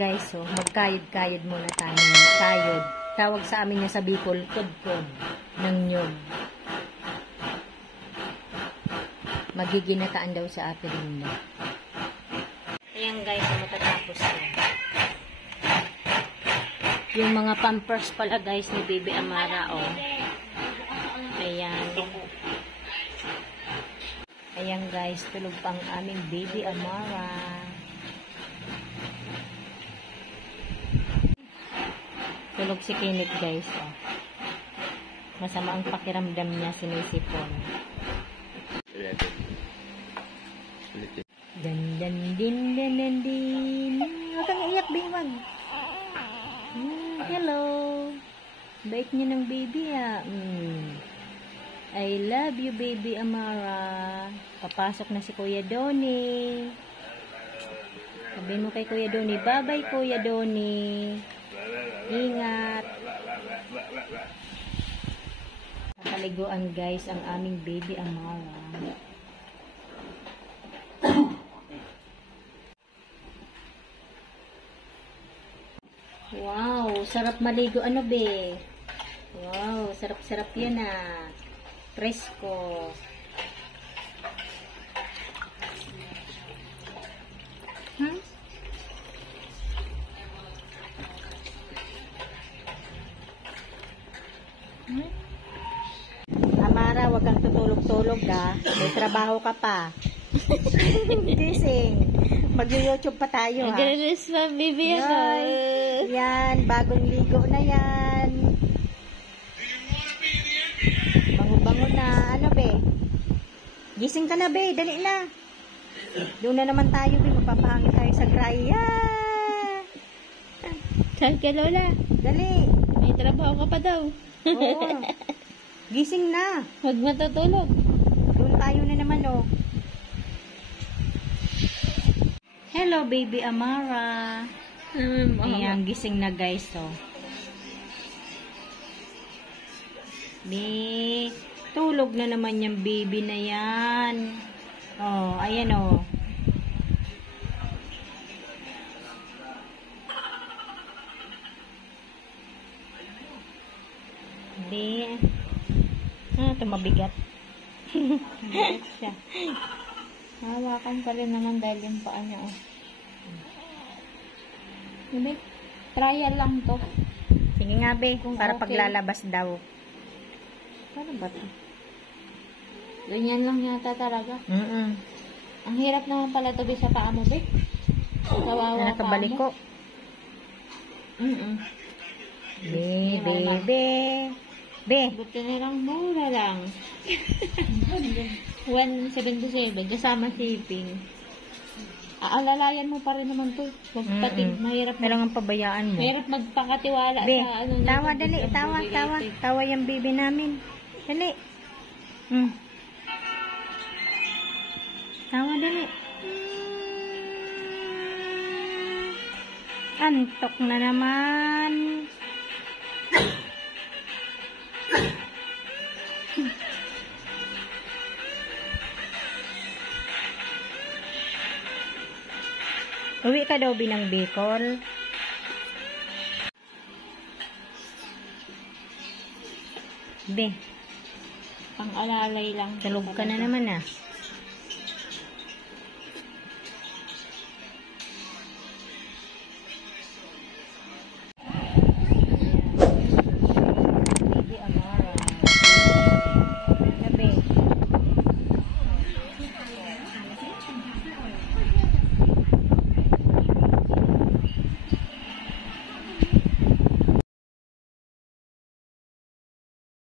guys, so magkayod-kayod muna tayo. Kayod. Tawag sa amin niya sa Bicol, kod-kod ng nyog. Magiginataan daw sa atin nila. Ayan guys, matatapos na. Yung mga pampers pala guys ni Baby Amara, oh. Ayan. Ayan guys, tulog pang aming Baby Amara. Tulog si Kenneth guys, oh. Masama ang pakiramdam niya, sinisipon. Dan din. Huwag kang iyak, Bingwag. Hello. Bait niya ng baby, ah. I love you, Baby Amara. Papasok na si Kuya Donnie. Sabihin mo kay Kuya Donnie, bye-bye, Kuya Donnie. Ingat. Kapaliguan, guys, ang aming Baby Amara. Wow, sarap maligo. Ano, be? Wow, sarap-sarap yan, ah. Presko. Amara, wag kang tutulog-tulog, ha. May trabaho ka pa. Gising. Mag-YouTube pa tayo, ha. Mag-release pa, baby. Yan, bagong ligo na yan. Bango-bango na. Ano, be? Gising ka na, be. Dali na. Doon na naman tayo, be. Magpapahangin tayo sa graya. Saan ka, Lola? Dali. May trabaho ka pa daw. Oo. Gising na. Huwag matutulog. Doon tayo na naman, oh. Hello, Baby Amara. Ayan, gising na, guys, oh. Be, tulog na naman yung baby na yan. Oh, ayan, oh. Be, ito mabigat. Mabigat siya. Hawakan pa rin naman dahil yung paa niya, oh. Baby, trial lang to. Sige nga, be, para okay. paglalabas daw. Paano ba to? Ganyan lang yata talaga. Ang hirap naman pala to, be, sa paa mo, be. Kawawa Na nakabalik ko. Be. Buti na lang, mura lang. 177, kasama shipping. Aalalayan mo pa rin naman to. Huwag pati, mahirap. Kailangan pabayaan mo. Mahirap magpakatiwala Be, sa ano. tawa, dali. Tawa yung baby namin. Dali. Tawa, dali. Antok na naman. Uwi ka daw, binang Bicol. Be. Pang alalay lang. Tulog ka na naman, ah.